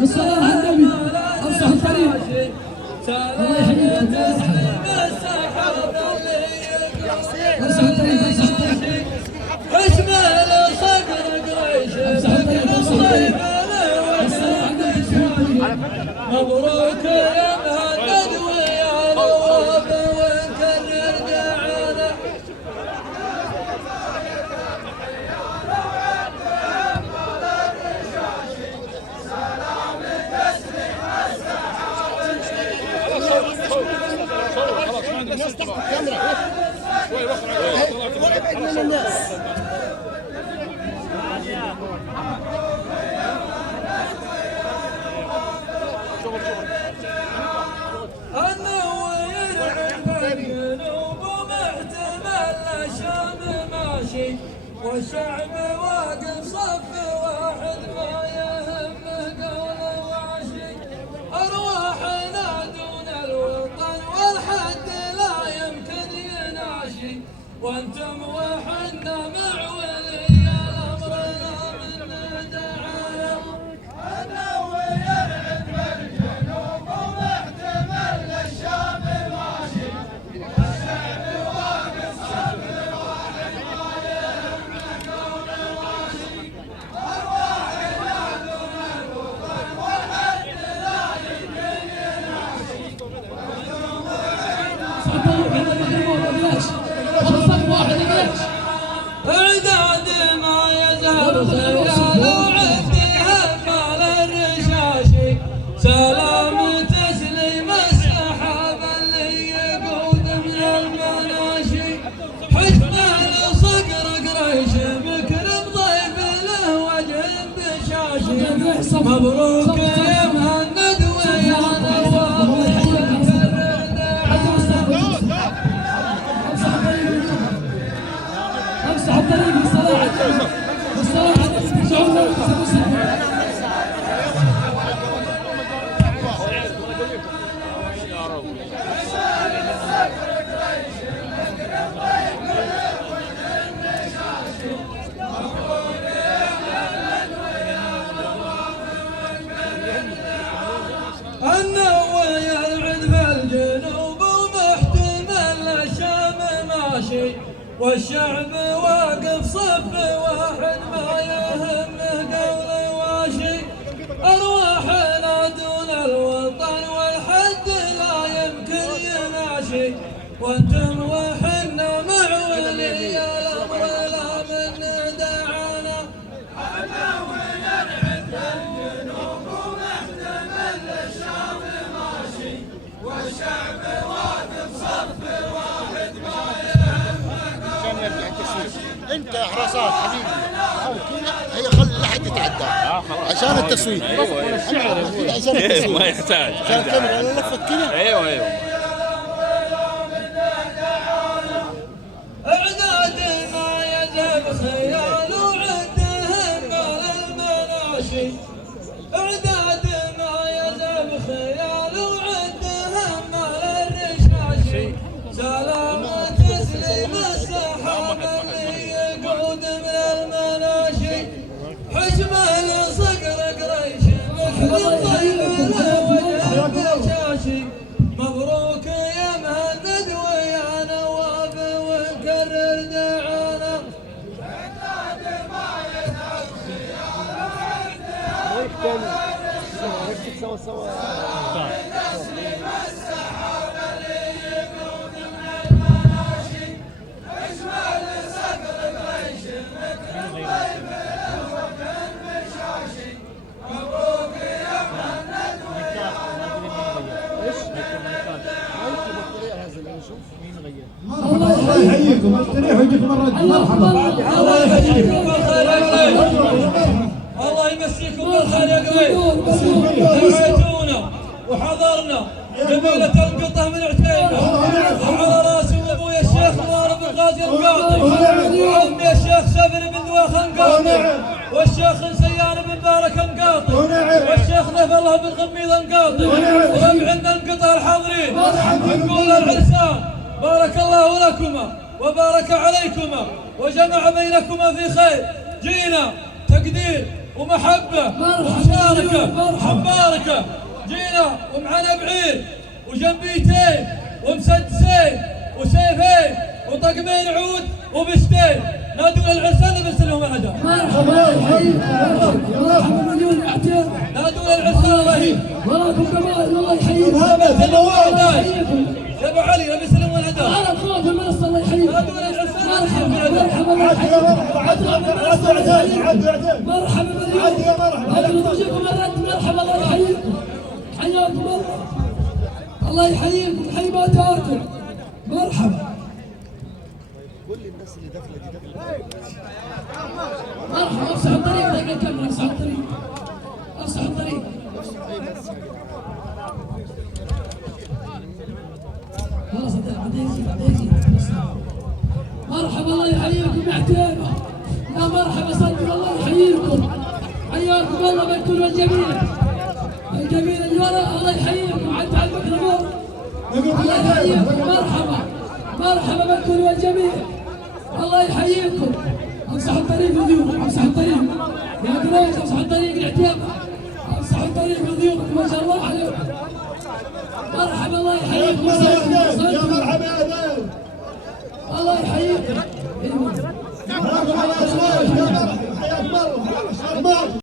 بالصلاة على النبي أمسح الطريق الله يحييك أمسح الطريق حشمة لصقر قريش أمسح الطريق بالصلاة على النبي مبروك يا مهند ويا نواب ونكرر دعانا الناس تحت الكاميرا ابعد من الناس أنا ويرعب القلوب ومحتمل الشام ماشي والشعب واقف صف واحد ما يهمه قول وعشي أرواحنا دون الوطن والحد لا يمكن يناشي وانتم وحنا مع ولي الأمر لا من دعانا أنا ويرعب الجنوب ومحتمل الشام ماشي والشعب واقف صف واحد ما يهمه قول وعشي أرواحنا دون الوطن والحد لا يمكن يناشي وانتم اعداد ما يزال خيال وعدي همال الرشاشي سلام تسليم السحاب اللي يقود من المناشي حشمه لصقر قريش مكرم ضيف له وجه بشاشي مبروك يا مهند ويا نواب امسح الطريق بالصلاة على النبي أنا ويا العذب الجنوب ومحتمل الشام ماشي والشعب واقف صف واحد ما يهمه قول واشي أرواحنا دون الوطن والحد لا يمكن يناشي وانتم وحنا مع ولي الأمر لا من دعانا أنا ويا العذب الجنوب ومحتمل الشام ماشي والشعب واقف صف واحد ما انت يا حراسات حبيبي او كذا هي خلي لا حد يتعدى عشان التصوير عشان التصوير ما يحتاج عشان الكاميرا لفت كذا ايوه اعداد ما يذهب خيال وعده مال المناشي اعداد ما يذهب خيال وعده مال الرشاشي سلام تسليم السحاب اللي يقود من المناشي حشمه لصقر قريش مثل طيب له وجه بشاشي مبروك يا مهند ويا نواب ونكرر دعانا اعداد ما يذهب خيال وعده الله يحييكم استريحوا يجيكم مرحبا الله يحييكم بالخير يا قريش الله يمسيكم بالخير يا قريش وحضرنا قبيلة القطة من عتيبة، وعلى راسي ابوي الشيخ مبارك بن غازي القاضي، وعمي الشيخ سفر بن ذواخ القاضي، والشيخ سيان بن بارك القاضي، والشيخ نف الله بن غميض القاضي، ومعنا القطة الحاضرين نقول للعرسان بارك الله لكما وبارك عليكما وجمع بينكما في خير. جينا تقدير ومحبة ومشاركة ومباركة، جينا ومعنا بعير وجنبيتين ومسدسين وسيفين وطقمين عود وبستين. نادوا للعرسان بنسلهم الهدى. مرحبا يحييك مرحبا مليون اعتاب. نادوا للعرسان رهيب. وراكم كمان الله يحييكم. يا ابو علي نبي يسلمون الهدى. على صوت المنصه الله يحييكم. نادوا للعرسان مرحبا مرحبا الله يحييكم. مرحبا مليون. هذا توجيكم الرد. مرحبا الله يحييكم. حياكم الله. الله يحييكم. حي ما تاتوا. مرحبا. مرحبا. افسح الطريق دقيقة كاملة. افسح الطريق. افسح الطريق. خلاص يزيد. مرحبا الله يحييكم يا عتيبة. يا مرحبا صدق الله يحييكم. حياكم الله بالكل والجميل. الجميل اللي ورا الله يحييكم. عد على الميكروفون. الله يحييكم. مرحبا بالكل والجميل. الله يحييكم. امسحوا الطريق لضيوفكم. امسحوا الطريق يا قريش. امسحوا الطريق العتيبة. امسحوا الطريق لضيوفكم ما شاء الله عليكم. مرحبا الله يحييكم. يا مرحبا يا ذل. الله يحييكم. مرحبا يا شويش. يا مرحبا. حياك الله.